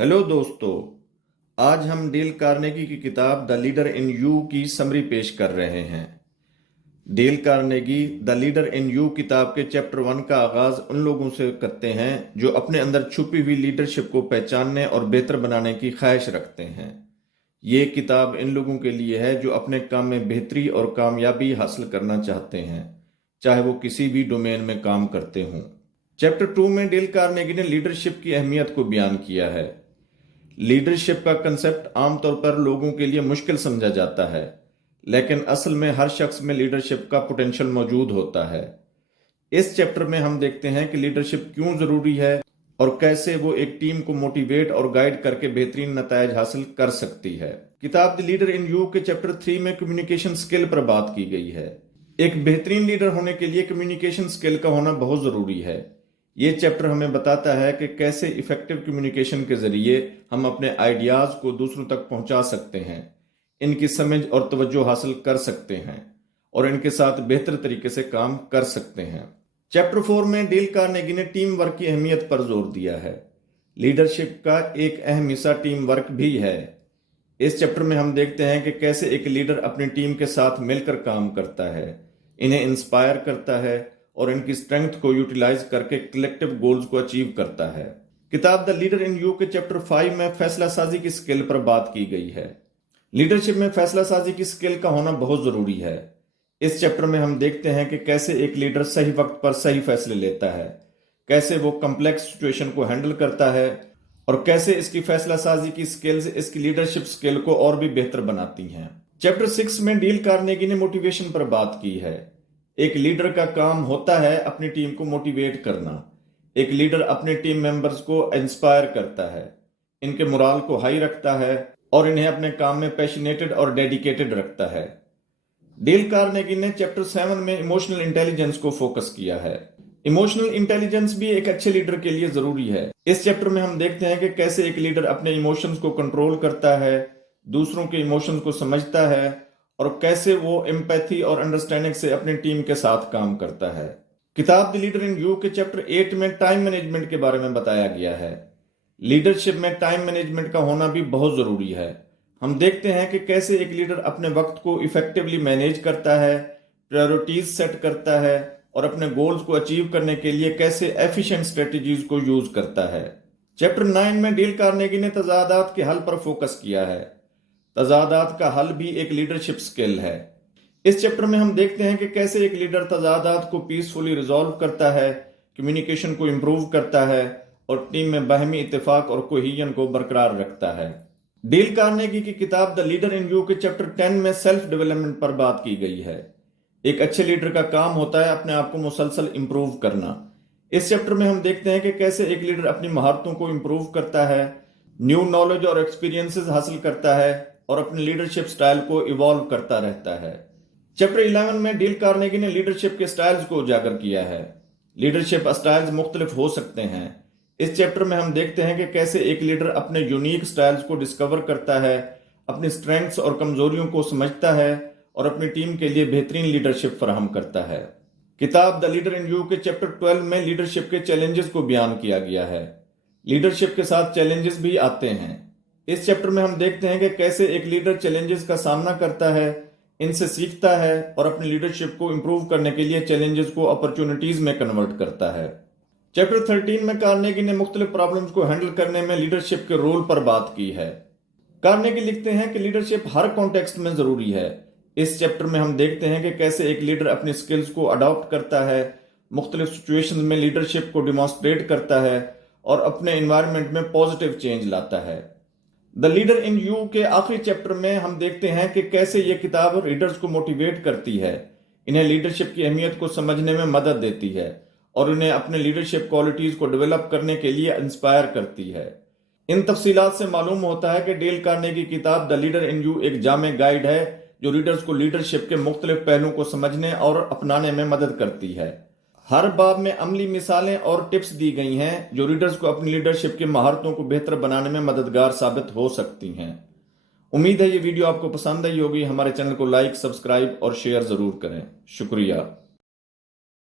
Hello दोस्तों, आज हम डेल कार्नेगी की किताब द लीडर इन यू की समरी पेश कर रहे हैं। Dale Carnegie the leader in you किताब के चैप्टर 1 का आगाज उन लोगों से करते हैं जो अपने अंदर छुपी हुई लीडरशिप को पहचानने और बेहतर बनाने की ख्वाहिश रखते हैं। ये किताब इन लोगों के लिए है जो अपने काम में बेहतरी और कामयाबी हासिल करना चाहते हैं, चाहे वो किसी भी डोमेन में काम करते हों। चैप्टर 2 में डेल कार्नेगी ने लीडरशिप की अहमियत को बयान किया है। लीडरशिप का कंसेप्ट आमतौर पर लोगों के लिए मुश्किल समझा जाता है, लेकिन असल में हर शख्स में लीडरशिप का पोटेंशियल मौजूद होता है। इस चैप्टर में हम देखते हैं कि लीडरशिप क्यों जरूरी है और कैसे वो एक टीम को मोटिवेट और गाइड करके बेहतरीन नतायज हासिल कर सकती है। किताब द लीडर इन यू के चैप्टर 3 में कम्युनिकेशन स्किल पर बात की गई है। एक बेहतरीन लीडर होने के लिए कम्युनिकेशन स्किल का होना बहुत जरूरी है। ये चैप्टर हमें बताता है कि कैसे इफेक्टिव कम्युनिकेशन के जरिए हम अपने आइडियाज को दूसरों तक पहुंचा सकते हैं, इनकी समझ और तवज्जो हासिल कर सकते हैं और इनके साथ बेहतर तरीके से काम कर सकते हैं। चैप्टर 4 में डेल कार्नेगी ने टीम वर्क की अहमियत पर जोर दिया है। लीडरशिप का एक अहम हिस्सा टीम वर्क भी है। इस चैप्टर में हम देखते हैं कि कैसे एक लीडर अपनी टीम के साथ मिलकर काम करता है, इन्हें इंस्पायर करता है और इनकी स्ट्रेंथ को यूटिलाइज करके कलेक्टिव गोल्स को अचीव करता है। किताब द लीडर इन यू के चैप्टर 5 में फैसला साजी की स्किल पर बात की गई है। लीडरशिप में फैसला साजी की स्किल का होना बहुत जरूरी है। इस चैप्टर में हम देखते हैं कि कैसे एक लीडर सही वक्त पर सही फैसले लेता है, कैसे वो कॉम्प्लेक्स सिचुएशन को हैंडल करता है और कैसे इसकी फैसला साजी की स्किल्स इसकी लीडरशिप स्किल को और भी बेहतर बनाती हैं। चैप्टर 6 में डेल कार्नेगी ने मोटिवेशन पर बात की है। एक लीडर का काम होता है अपनी टीम को मोटिवेट करना। एक लीडर अपने टीम मेंबर्स को इंस्पायर करता है, इनके मोराल को हाई रखता है और इन्हें अपने काम में पैशनेटेड और डेडिकेटेड रखता है। डेल कार्नेगी ने चैप्टर 7 में इमोशनल इंटेलिजेंस को फोकस किया है। इमोशनल इंटेलिजेंस भी एक अच्छे लीडर के लिए जरूरी है। इस चैप्टर में हम देखते हैं कि कैसे एक लीडर अपने इमोशंस को कंट्रोल करता है, दूसरों के इमोशंस को समझता है और कैसे वो एम्पैथी और अंडरस्टैंडिंग से अपनी टीम के साथ काम करता है। किताब द लीडर इन यू के चैप्टर 8 में टाइम मैनेजमेंट के बारे में बताया गया है। लीडरशिप में टाइम मैनेजमेंट का होना भी बहुत जरूरी है। हम देखते हैं कि कैसे एक लीडर अपने वक्त को इफेक्टिवली मैनेज करता है, प्रायोरिटीज सेट करता है और अपने गोल्स को अचीव करने के लिए कैसे एफिशिएंट स्ट्रेटजीज को यूज करता है। चैप्टर 9 में डेल कार्नेगी ने तजादात के हल पर फोकस किया है। तजादात का हल भी एक लीडरशिप स्किल है। इस चैप्टर में हम देखते हैं कि कैसे एक लीडर तजादात को पीसफुली रिजॉल्व करता है, कम्युनिकेशन को इंप्रूव करता है और टीम में बाहमी इत्तेफाक और कोहिजन को बरकरार रखता है। डेल कार्नेगी की किताब द लीडर इन यू के चैप्टर 10 में सेल्फ डेवलपमेंट पर बात की गई है। एक अच्छे लीडर का काम होता है अपने आप को मुसलसल इंप्रूव करना। इस चैप्टर में हम देखते हैं कि कैसे एक लीडर अपनी महारतों को इंप्रूव करता है, न्यू नॉलेज और एक्सपीरियंसेस हासिल करता है और अपने लीडरशिप स्टाइल को इवॉल्व करता रहता है। चैप्टर 11 में डेल कार्नेगी ने लीडरशिप के स्टाइल्स को उजागर किया है। लीडरशिप स्टाइल्स मुख्तलिफ हो सकते हैं। इस चैप्टर में हम देखते हैं कि कैसे एक लीडर अपने यूनिक स्टाइल्स को डिस्कवर करता है, अपनी स्ट्रेंथ्स और कमजोरियों को समझता है और अपनी टीम के लिए बेहतरीन लीडरशिप फराहम करता है। किताब द लीडर इन यू के चैप्टर 12 में लीडरशिप के चैलेंजेस को बयान किया गया है। लीडरशिप के साथ चैलेंजेस भी आते हैं। इस चैप्टर में हम देखते हैं कि कैसे एक लीडर चैलेंजेस का सामना करता है, इनसे सीखता है और अपनी लीडरशिप को इंप्रूव करने के लिए चैलेंजेस को अपॉर्चुनिटीज में कन्वर्ट करता है। चैप्टर 13 में कार्नेगी ने मुख्तलिफ प्रॉब्लम्स को हैंडल करने में लीडरशिप के रोल पर बात की है। कार्नेगी लिखते हैं कि लीडरशिप हर कॉन्टेक्स्ट में जरूरी है। इस चैप्टर में हम देखते हैं कि कैसे एक लीडर अपनी स्किल्स को अडॉप्ट करता है, मुख्तलिफ सिचुएशंस में लीडरशिप को डिमॉन्स्ट्रेट करता है और अपने एनवायरनमेंट में पॉजिटिव चेंज लाता है। द लीडर इन यू के आखिरी चैप्टर में हम देखते हैं कि कैसे ये किताब रीडर्स को मोटिवेट करती है, इन्हें लीडरशिप की अहमियत को समझने में मदद देती है और उन्हें अपने लीडरशिप क्वालिटीज को डेवलप करने के लिए इंस्पायर करती है। इन तफसीलात से मालूम होता है कि डेल कार्नेगी की किताब द लीडर इन यू एक जामे गाइड है जो रीडर्स को लीडरशिप के मुख्तलिफ पहलुओं को समझने और अपनाने में मदद करती है। हर बाब में अमली मिसालें और टिप्स दी गई हैं जो रीडर्स को अपनी लीडरशिप की महारतों को बेहतर बनाने में मददगार साबित हो सकती हैं। उम्मीद है ये वीडियो आपको पसंद आई होगी। हमारे चैनल को लाइक, सब्सक्राइब और शेयर जरूर करें। शुक्रिया।